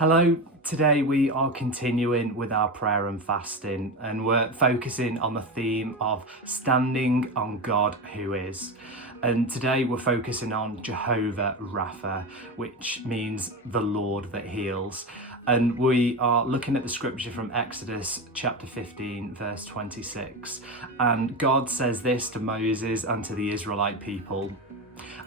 Hello, today we are continuing with our prayer and fasting, and we're focusing on the theme of standing on God who is. And today we're focusing on Jehovah Rapha, which means the Lord that heals. And we are looking at the scripture from Exodus chapter 15, verse 26. And God says this to Moses and to the Israelite people: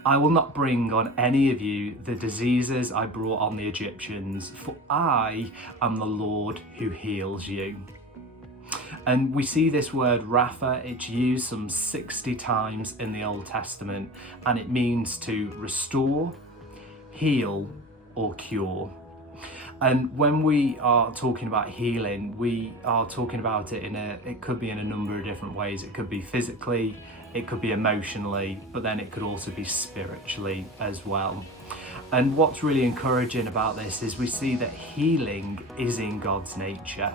I will not bring on any of you the diseases I brought on the Egyptians, for I am the Lord who heals you. And we see this word Rapha, it's used some 60 times in the Old Testament, and it means to restore, heal, or cure. And when we are talking about healing, we are talking about it could be in a number of different ways. It could be physically, it could be emotionally, but then it could also be spiritually as well. And what's really encouraging about this is we see that healing is in God's nature.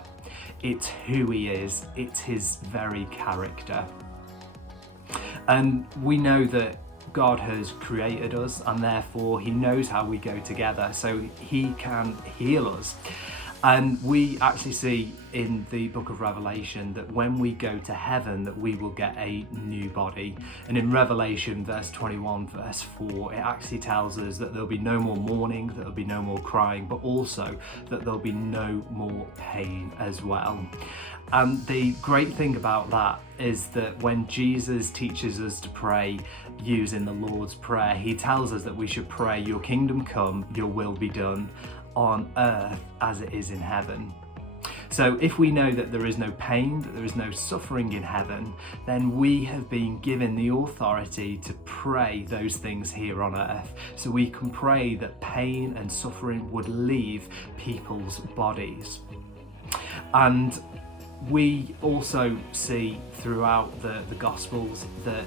It's who He is, it's His very character. And we know that God has created us, and therefore He knows how we go together, so He can heal us. And we actually see in the book of Revelation that when we go to heaven that we will get a new body. And in Revelation verse 21 verse 4, it actually tells us that there'll be no more mourning, that there'll be no more crying, but also that there'll be no more pain as well. And the great thing about that is that when Jesus teaches us to pray using the Lord's Prayer, He tells us that we should pray, your kingdom come, your will be done on earth as it is in heaven. So if we know that there is no pain, that there is no suffering in heaven, then we have been given the authority to pray those things here on earth. So we can pray that pain and suffering would leave people's bodies. And we also see throughout the Gospels that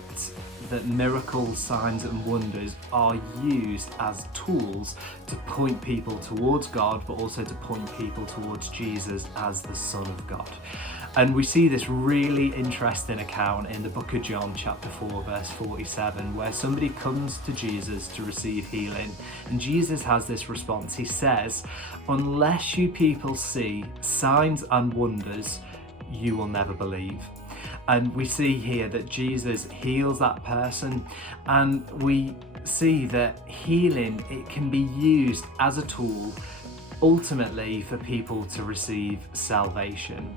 miracles, signs and wonders are used as tools to point people towards God, but also to point people towards Jesus as the Son of God. And we see this really interesting account in the book of John chapter 4 verse 47, where somebody comes to Jesus to receive healing, and Jesus has this response. He says, unless you people see signs and wonders, you will never believe. And we see here that Jesus heals that person, and we see that healing, it can be used as a tool ultimately for people to receive salvation.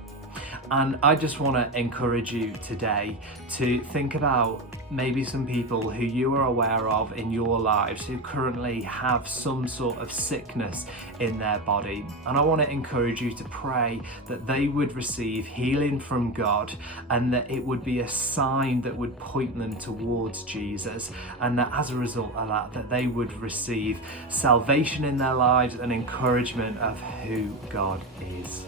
And I just want to encourage you today to think about maybe some people who you are aware of in your lives who currently have some sort of sickness in their body. And I want to encourage you to pray that they would receive healing from God, and that it would be a sign that would point them towards Jesus, and that as a result of that they would receive salvation in their lives and encouragement of who God is.